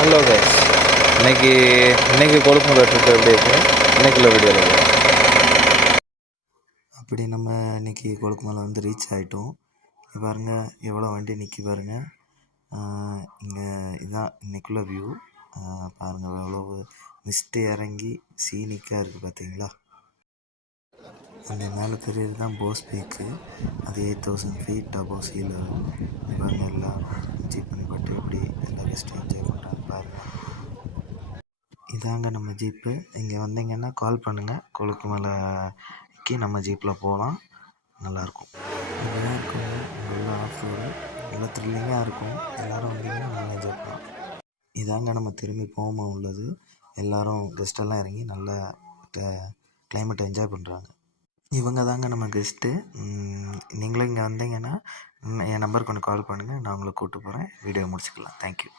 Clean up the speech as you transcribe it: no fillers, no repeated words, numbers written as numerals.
Hello guys, இன்னைக்கு Kolukkumalai trip எப்படி இருக்கு இன்னைக்குள்ள வீடியோவில். அப்படி நம்ம இன்றைக்கி கொழுக்குமலை வந்து ரீச் ஆகிட்டோம். பாருங்கள் எவ்வளோ வண்டி நிற்கி பாருங்கள். இங்கே இதுதான் இன்றைக்குள்ள வியூ. பாருங்கள் எவ்வளோ மிஸ்ட்டு இறங்கி சீனிக்காக இருக்குது பார்த்தீங்களா. அந்த மேலே தெரியுது தான் போஸ் பீக்கு. அது 8000 feet above sea level. பாருங்கள் எல்லாம் ஜீப் பண்ணி போட்டு எப்படி எல்லா கெஸ்ட்டும் என்ஜாய் பண்ணுறாங்க பாருங்கள். இதாங்க நம்ம ஜீப்பு. இங்கே வந்தீங்கன்னா கால் பண்ணுங்கள், கொழுக்குமலைக்கு நம்ம ஜீப்பில் போகலாம். நல்லாயிருக்கும். இப்படிதான் இருக்குங்க. நல்லா ஆஃப் ரோடு, நல்லா த்ரில்லிங்காக இருக்கும். எல்லோரும் வந்தீங்கன்னா நல்லா என்ஜாய் பண்ணலாம். இதாங்க நம்ம திரும்பி போகாம உள்ளது. எல்லோரும் கெஸ்ட்டெல்லாம் இறங்கி நல்லா கிளைமேட்டை என்ஜாய் பண்ணுறாங்க. இவங்க தாங்க நம்ம கெஸ்ட்டு. நீங்களும் இங்கே வந்தீங்கன்னா என் நம்பருக்கு ஒன்று கால் பண்ணுங்கள், நான் உங்களை கூப்பிட்டு போகிறேன். வீடியோ முடிச்சுக்கலாம். தேங்க்யூ.